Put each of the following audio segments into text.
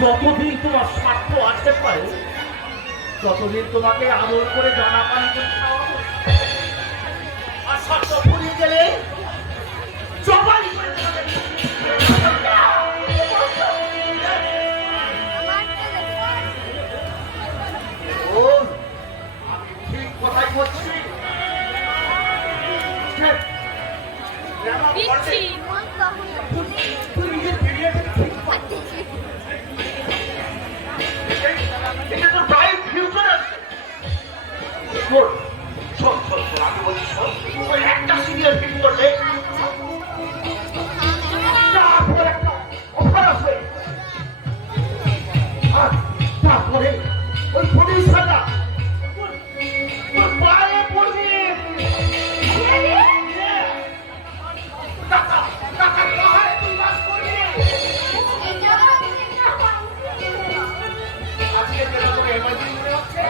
যতদিন তোমার স্বার্থ আছে পারে ততদিন তোমাকে আদর করে জানা পানি করে খাওয়াবো, আর স্বার্থ ফুরিয়ে গেলে জবাই করে দেবে। আমি ঠিক কথাই বলছি। একটা সিরিয়াল ফিট করলে তারপরে ওই প্রতিষ্ঠাটা তোর পায়ে পড়বে। আজকে যেরকম এমার্জেন্সি হচ্ছে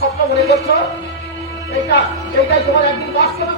স্বপ্ন মনে করছো, এইটাই তোমার একদিন বাস্তবে